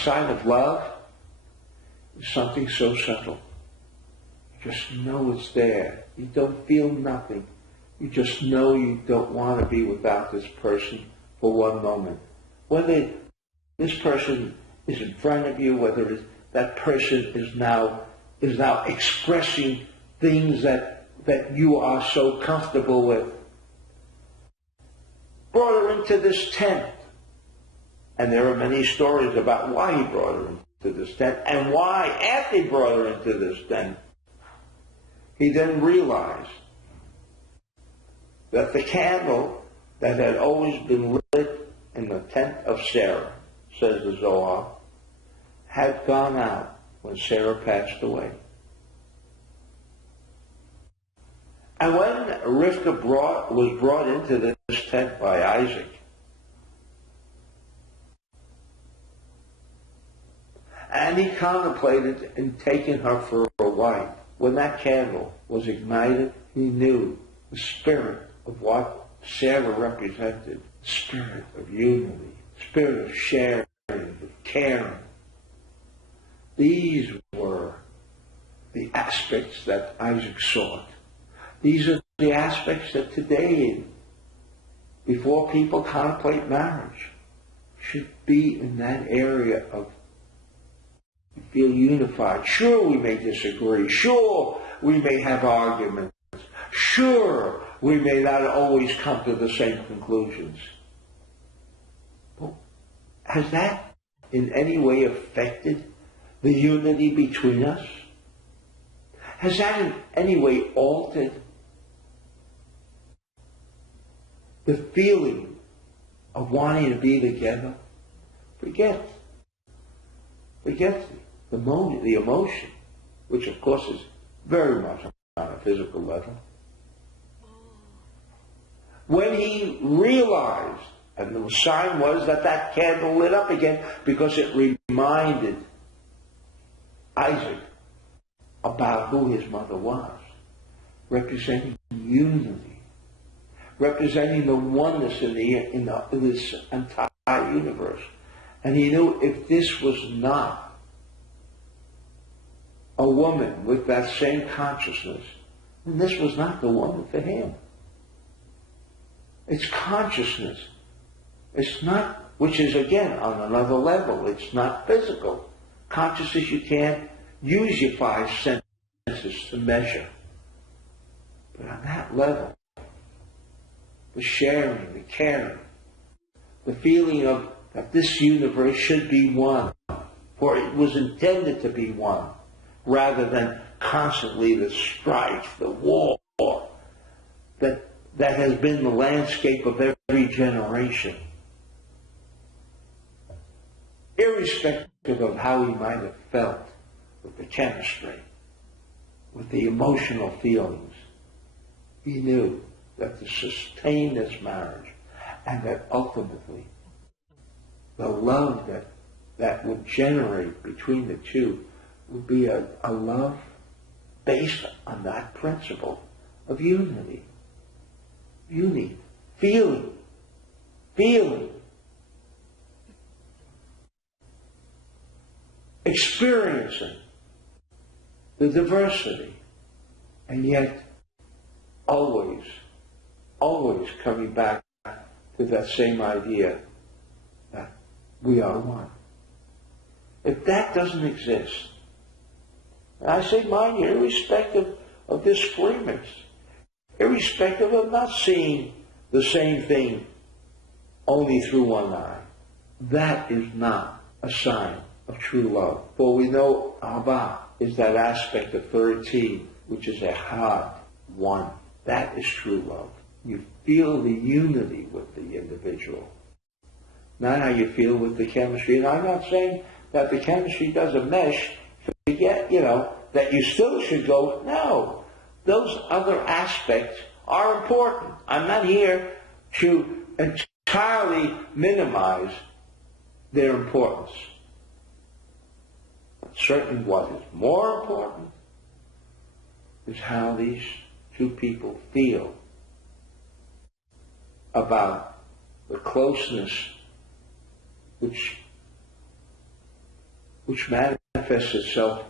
sign of love is something so subtle. You just know it's there. You don't feel nothing. You just know you don't want to be without this person for one moment. Whether this person is in front of you, whether that person is now expressing things that you are so comfortable with. Brought her into this tent. And there are many stories about why he brought her into this tent and why, after he brought her into this tent, he then realized that the candle that had always been lit in the tent of Sarah, says the Zohar, had gone out when Sarah passed away. And when Rivka was brought into this tent by Isaac, and he contemplated in taking her for a wife, when that candle was ignited, he knew the spirit of what Sarah represented, the spirit of unity, the spirit of sharing, of caring. These were the aspects that Isaac sought. These are the aspects that today, before people contemplate marriage, should be in that area of feel unified. Sure, we may disagree. Sure, we may have arguments. Sure, we may not always come to the same conclusions. But has that in any way affected the unity between us? Has that in any way altered the feeling of wanting to be together? Forget the emotion, which of course is very much on a physical level. When he realized, and the sign was that candle lit up again because it reminded Isaac about who his mother was, representing unity, representing the oneness in this entire universe. And he knew if this was not a woman with that same consciousness, then this was not the woman for him. It's consciousness. It's not, which is again on another level. It's not physical. Consciousness, you can't use your five senses to measure. But on that level, the sharing, the caring, the feeling of that this universe should be one, for it was intended to be one, rather than constantly the strife, the war that has been the landscape of every generation. Irrespective of how he might have felt with the chemistry, with the emotional feelings, he knew that to sustain this marriage, and that ultimately the love that would generate between the two would be a love based on that principle of unity. Unity, feeling, experiencing the diversity, and yet always coming back to that same idea that we are one. If that doesn't exist, and I say mind you, irrespective of disagreements, irrespective of not seeing the same thing only through one eye, that is not a sign of true love. For we know Abba is that aspect of 13, which is Echad, one. That is true love. You feel the unity with the individual, not how you feel with the chemistry. And I'm not saying that the chemistry doesn't mesh, forget, that you still should go, no. Those other aspects are important. I'm not here to entirely minimize their importance. But certainly what is more important is how these two people feel about the closeness which which manifests itself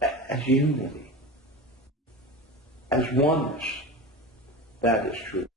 as unity, as oneness. That is true.